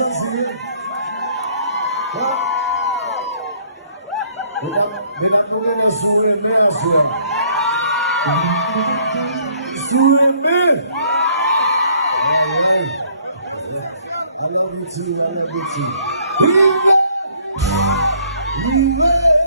así. Mira, súbeme la ciudad. Súbeme. I love you too, I love you too. Vive.